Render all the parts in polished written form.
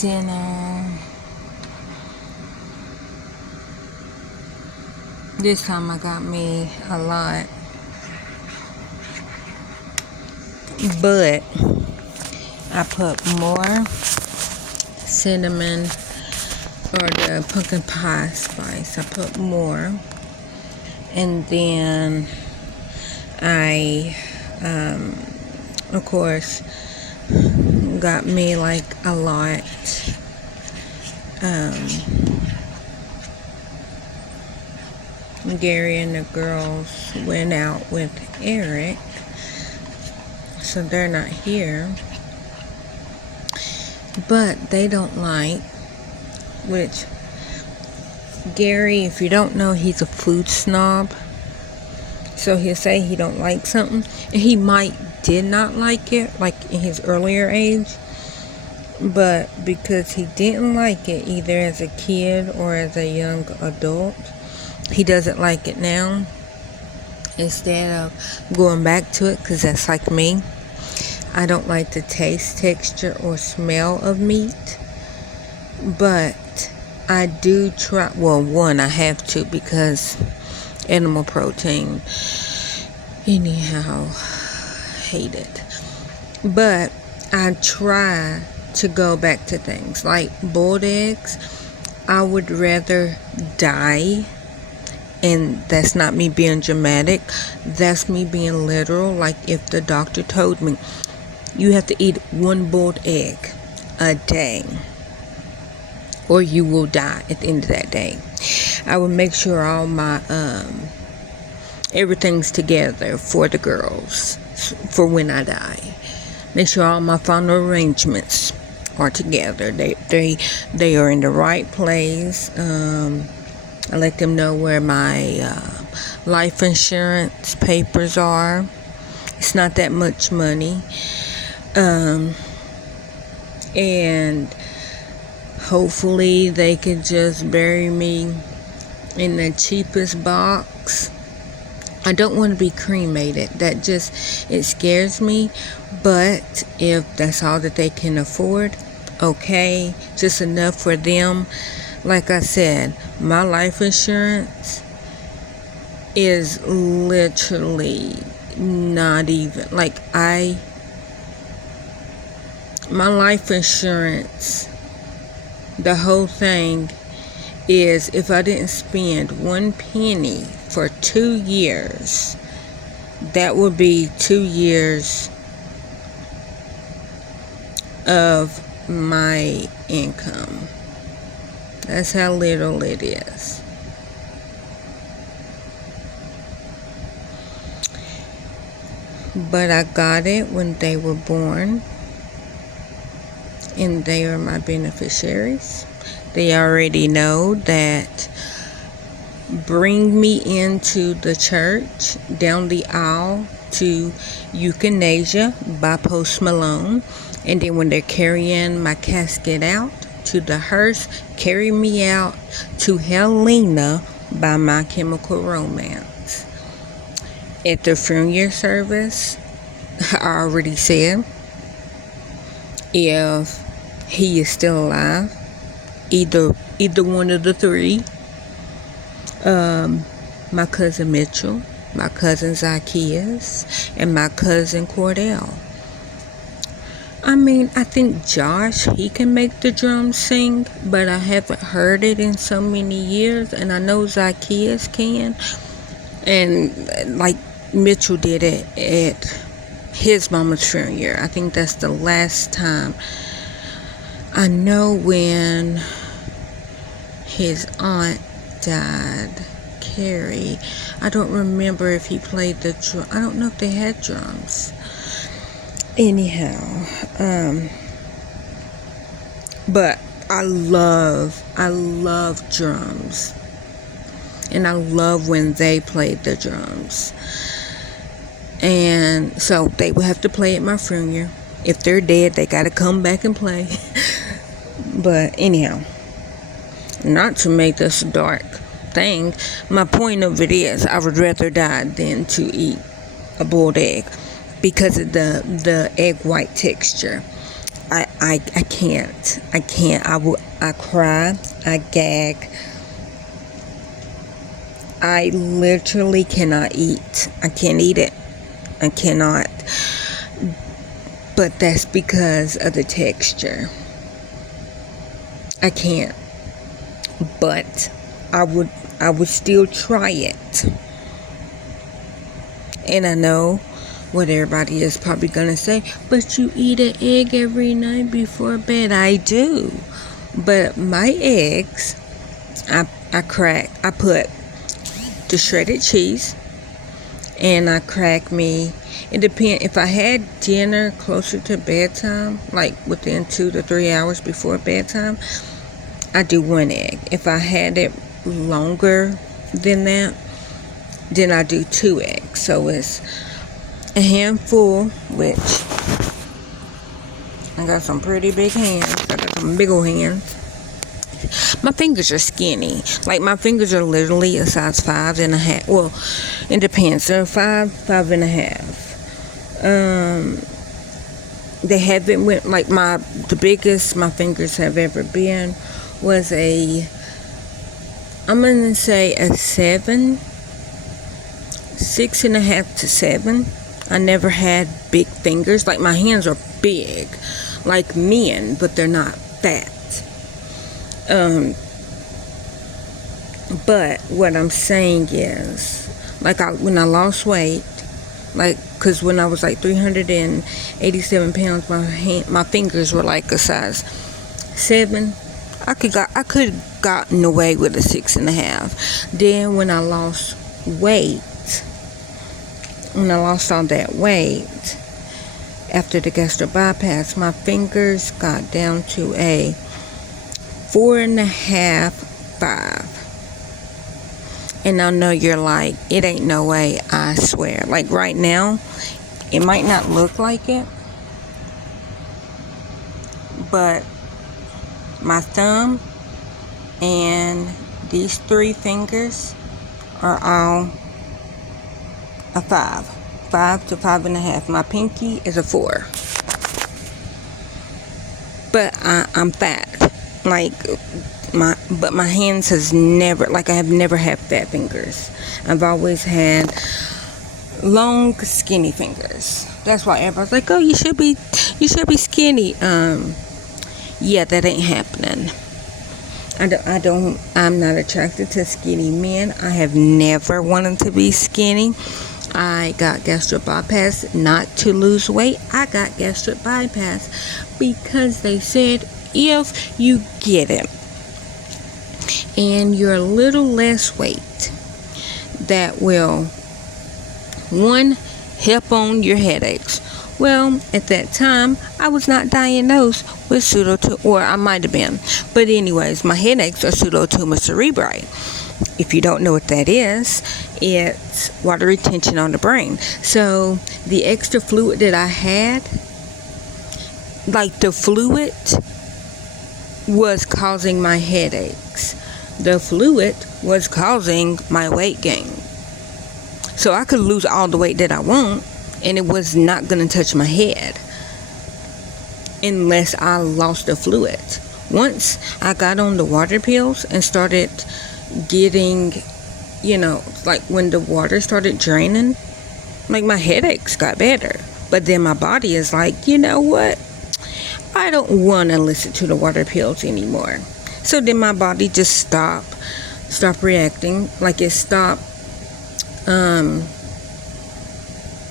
dinner. This time I got me a lot, but I put more cinnamon or the pumpkin pie spice. I put more, and then I of course got me like a lot Gary and the girls went out with Eric, so they're not here, but they don't like, which Gary, if you don't know, he's a food snob. So he'll say he don't like something, and he did not like it, like in his earlier age, but because he didn't like it either as a kid or as a young adult, he doesn't like it now. Instead of going back to it, because that's like me, I don't like the taste, texture, or smell of meat, but I do try. Well, one, I have to, because animal protein, anyhow, hate it. But I try to go back to things like boiled eggs. I would rather die, and that's not me being dramatic, that's me being literal. Like if the doctor told me you have to eat one boiled egg a day or you will die at the end of that day, I would make sure all my everything's together for the girls for when I die. Make sure all my final arrangements are together. They are in the right place. I let them know where my life insurance papers are. It's not that much money. And hopefully they can just bury me in the cheapest box. I don't want to be cremated. It scares me. But if that's all that they can afford, okay, just enough for them. Like I said, my life insurance is literally not even, my life insurance, the whole thing is, if I didn't spend one penny for 2 years, that would be 2 years of my income. That's how little it is. But I got it when they were born, and they are my beneficiaries. They already know that bring me into the church down the aisle to Euthanasia by Post Malone, and then when they're carrying my casket out to the hearse, carry me out to Helena by My Chemical Romance. At the funeral service, I already said, if he is still alive, either one of the three, my cousin Mitchell, my cousin Zacchaeus, and my cousin Cordell. I mean, I think Josh, he can make the drums sing, but I haven't heard it in so many years, and I know Zacchaeus can, and like Mitchell did it at his mama's funeral. I think that's the last time. I know when his aunt died, Carrie, I don't remember if he played the drum. I don't know if they had drums. Anyhow, but I love drums, and I love when they played the drums. And so they will have to play at my funeral. If they're dead, they got to come back and play. But anyhow, not to make this a dark thing, my point of it is, I would rather die than to eat a boiled egg because of the egg white texture. I can't. I cry. I gag. I literally cannot eat. I can't eat it. I cannot. But that's because of the texture. I can't. But I would still try it. And I know what everybody is probably gonna say, but you eat an egg every night before bed. I do. But my eggs, I put the shredded cheese, and I crack me. It depends. If I had dinner closer to bedtime, like within 2 to 3 hours before bedtime, I do 1 egg. If I had it longer than that, then I do 2 eggs. So it's a handful, which I got some pretty big hands. I got some big old hands. My fingers are skinny. Like, my fingers are literally a size 5.5. Well, it depends. They're 5.5. They haven't went, like, the biggest my fingers have ever been was I'm gonna say a 7, 6.5 to 7. I never had big fingers. Like, my hands are big, like men, but they're not fat. But what I'm saying is, like, when I lost weight, like, because when I was like 387 pounds, my fingers were like a size 7. I could have gotten away with a 6.5. Then when I lost weight, when I lost all that weight after the gastric bypass, my fingers got down to a 4.5, 5. And I know you're like, it ain't no way. I swear. Like, right now, it might not look like it, but my thumb and these 3 fingers are all a 5 to 5.5. My pinky is a 4. But I'm fat. Like, my hands has never, like, I have never had fat fingers. I've always had long, skinny fingers. That's why everybody's like, oh, you should be skinny. Yeah, that ain't happening. I'm not attracted to skinny men. I have never wanted to be skinny. I got gastric bypass not to lose weight. I got gastric bypass because they said if you get it and you're a little less weight, that will, 1, help on your headaches. Well, at that time, I was not diagnosed with or I might have been. But anyways, my headaches are pseudotumor cerebri. If you don't know what that is, it's water retention on the brain. So the extra fluid that I had, like, the fluid was causing my headaches. The fluid was causing my weight gain. So I could lose all the weight that I want, and it was not going to touch my head unless I lost the fluid. Once I got on the water pills and started getting, like, when the water started draining, like, my headaches got better. But then my body is like, you know what? I don't want to listen to the water pills anymore. So then my body just stopped reacting. Like, it stopped,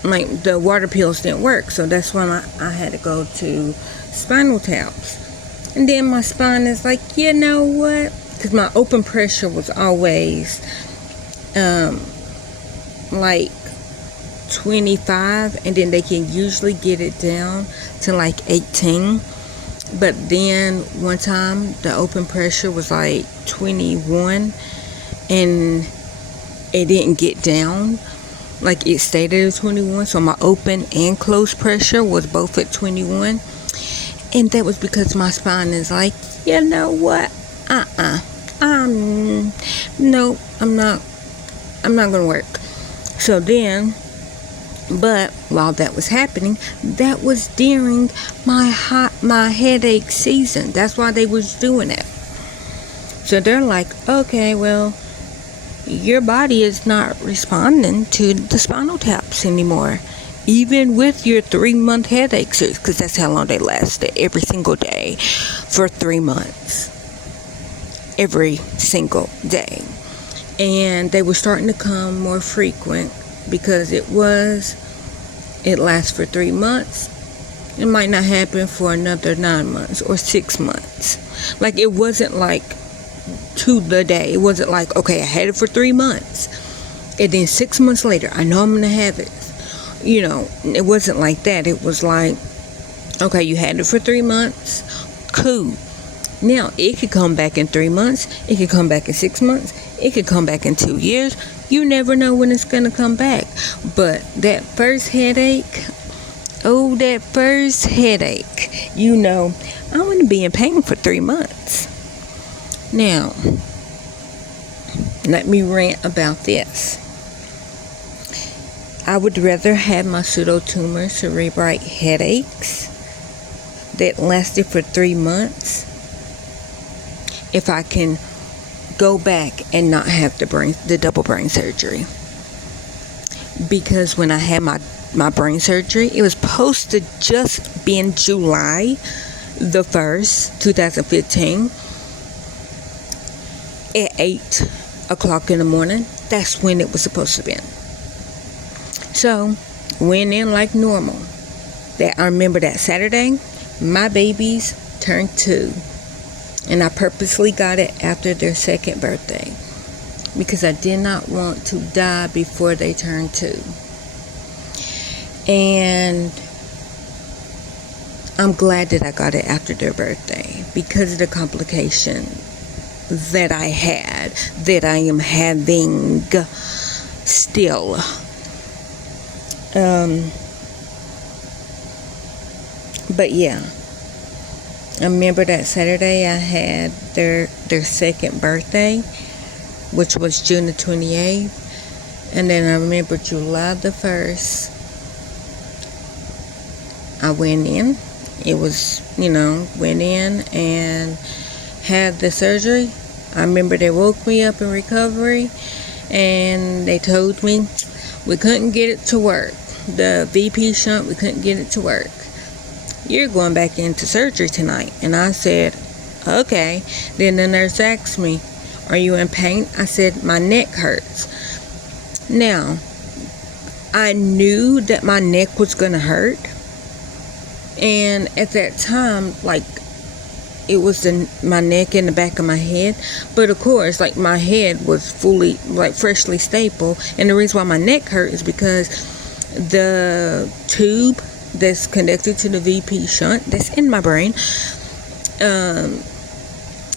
like, the water pills didn't work. So that's when I had to go to spinal taps. And then my spine is like, you know what? Because my open pressure was always like 25, and then they can usually get it down to like 18. But then one time the open pressure was like 21, and it didn't get down. Like, it stayed at 21, so my open and closed pressure was both at 21. And that was because my spine is like, you know what? No, I'm not gonna work. So then But while that was happening, that was during my headache season. That's why they was doing it. So they're like, okay, well, your body is not responding to the spinal taps anymore, even with your 3-month headaches, because that's how long they lasted, every single day for 3 months, every single day. And they were starting to come more frequent because it lasts for 3 months. It might not happen for another 9 months or 6 months. Like, it wasn't like to the day. It wasn't like, okay, I had it for 3 months, and then 6 months later, I know I'm going to have it. It wasn't like that. It was like, okay, you had it for 3 months. Cool. Now, it could come back in 3 months. It could come back in 6 months. It could come back in 2 years. You never know when it's going to come back. But that first headache, I'm going to be in pain for 3 months. Now, let me rant about this. I would rather have my pseudotumor cerebrite headaches that lasted for 3 months if I can go back and not have the double brain surgery. Because when I had my brain surgery, it was supposed to just be in July the 1st, 2015. At 8 o'clock in the morning. That's when it was supposed to be. So, went in like normal. I remember that Saturday, my babies turned 2. And I purposely got it after their 2nd birthday, because I did not want to die before they turned 2. And I'm glad that I got it after their birthday, because of the complication that I had, that I am having still. But yeah, I remember that Saturday I had their 2nd birthday, which was June the 28th. And then I remember July the 1st, I went in. It was, went in and had the surgery. I remember they woke me up in recovery and they told me we couldn't get it to work. The VP shunt, we couldn't get it to work. You're going back into surgery tonight. And I said, okay. Then the nurse asked me, are you in pain? I said, my neck hurts. Now, I knew that my neck was going to hurt. And at that time, like, it was my neck and the back of my head. But of course, like, my head was fully, like, freshly stapled. And the reason why my neck hurt is because the tube that's connected to the VP shunt that's in my brain,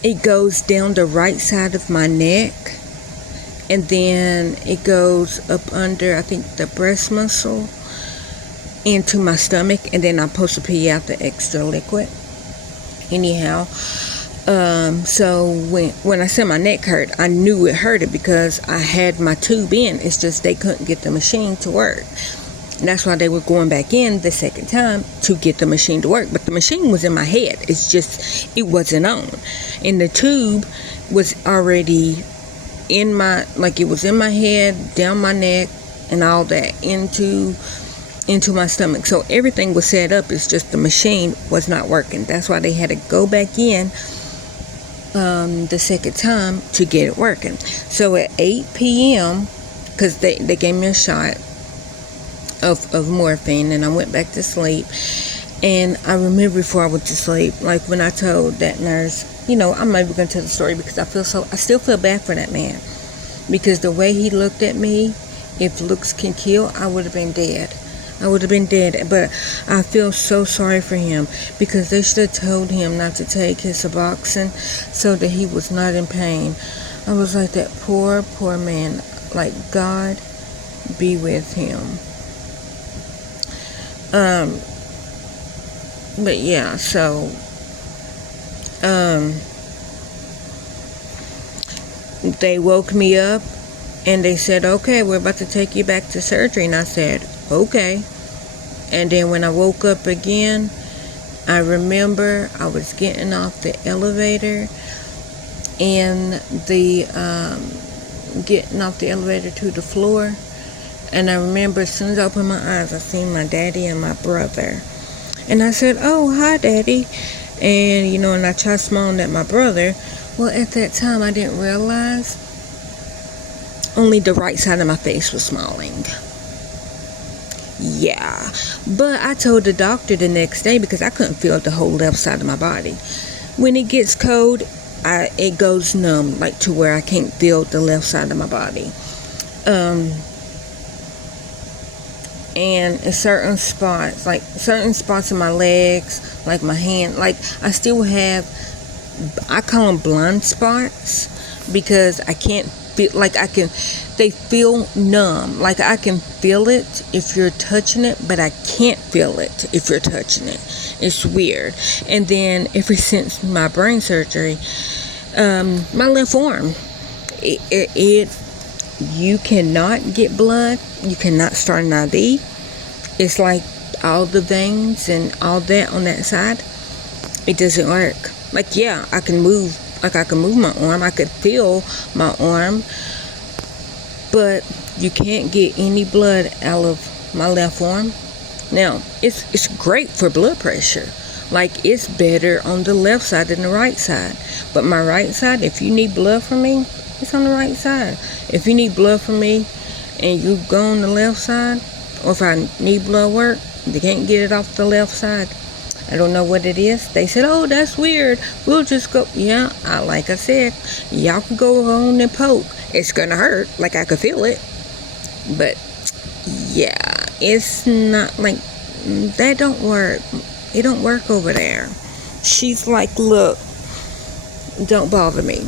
it goes down the right side of my neck, and then it goes up under, I think, the breast muscle into my stomach, and then I'm supposed to pee out the extra liquid. Anyhow, so when I said my neck hurt, I knew it hurted because I had my tube in. It's just they couldn't get the machine to work. And that's why they were going back in the 2nd time to get the machine to work. But the machine was in my head. It's just, it wasn't on. And the tube was already in my, like, it was in my head, down my neck, and all that, into my stomach. So everything was set up. It's just the machine was not working. That's why they had to go back in the 2nd time to get it working. So at 8 p.m., because they gave me a shot of morphine, and I went back to sleep. And I remember before I went to sleep, like, when I told that nurse, I'm not even going to tell the story because I still feel bad for that man, because the way he looked at me, if looks can kill, I would have been dead. But I feel so sorry for him, because they should have told him not to take his Suboxone so that he was not in pain. I was like, that poor man. Like, God be with him. But yeah, so they woke me up and they said, okay, we're about to take you back to surgery. And I said, okay. And then when I woke up again, I remember I was getting off the elevator, and getting off the elevator to the floor. And I remember as soon as I opened my eyes, I seen my daddy and my brother. And I said, "Oh, hi, Daddy." And, and I tried smiling at my brother. Well, at that time, I didn't realize only the right side of my face was smiling. Yeah. But I told the doctor the next day because I couldn't feel the whole left side of my body. When it gets cold, it goes numb, like to where I can't feel the left side of my body. And in certain spots in my legs, like my hand, like I still have, I call them blind spots, because I can't feel, they feel numb. Like I can feel it if you're touching it, but I can't feel it if you're touching it. It's weird. And then ever since my brain surgery, my left arm, you cannot get blood. You cannot start an IV. It's like all the veins and all that on that side, it doesn't work. Like, yeah, I can move. Like, I can move my arm. I could feel my arm. But you can't get any blood out of my left arm. Now, it's great for blood pressure. Like, it's better on the left side than the right side. But my right side, if you need blood from me, it's on the right side. If you need blood from me and you go on the left side, or if I need blood work, they can't get it off the left side. I don't know what it is. They said, "Oh, that's weird. We'll just go." Yeah, like I said, y'all can go on and poke. It's gonna hurt. Like, I could feel it. But yeah, it's not like that. Don't work. It don't work over there. She's like, "Look, don't bother me."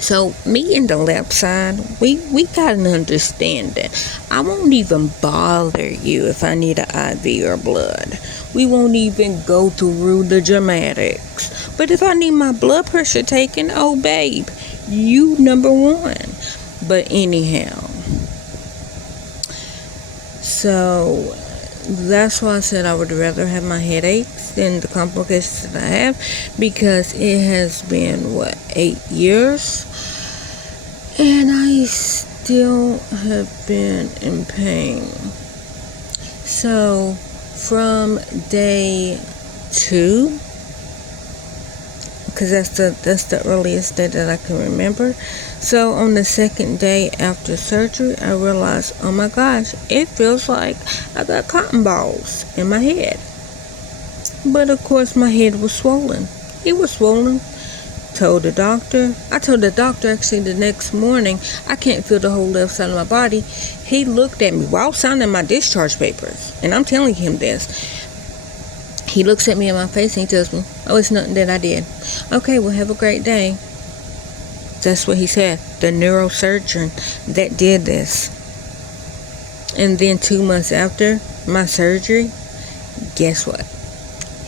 So me and the left side, we got an understanding. I won't even bother you if I need an IV or blood. We won't even go through the dramatics. But if I need my blood pressure taken, oh babe, you number one. But anyhow, so that's why I said I would rather have my headaches than the complications that I have, because it has been 8 years and I still have been in pain. So from day 2, because that's the earliest day that I can remember. So on the second day after surgery, I realized, oh my gosh, it feels like I got cotton balls in my head. But of course my head was swollen. It was swollen. I told the doctor actually the next morning, I can't feel the whole left side of my body. He looked at me while signing my discharge papers, and I'm telling him this. He looks at me in my face and he tells me, "Oh, it's nothing that I did." "Okay, well, have a great day." That's what he said. The neurosurgeon that did this. And then 2 months after my surgery, guess what?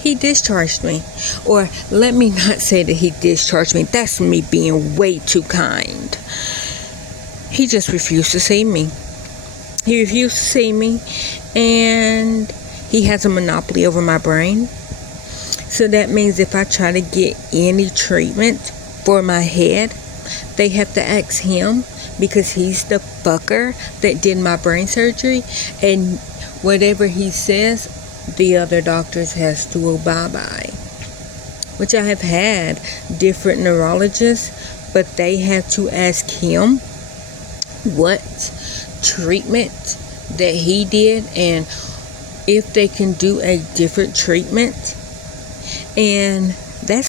He discharged me. Or let me not say that he discharged me. That's me being way too kind. He just refused to see me. He refused to see me, and he has a monopoly over my brain. So that means if I try to get any treatment for my head, they have to ask him, because he's the fucker that did my brain surgery. And whatever he says, the other doctors has to abide by. Which I have had different neurologists, but they have to ask him what treatment that he did and if they can do a different treatment. And that's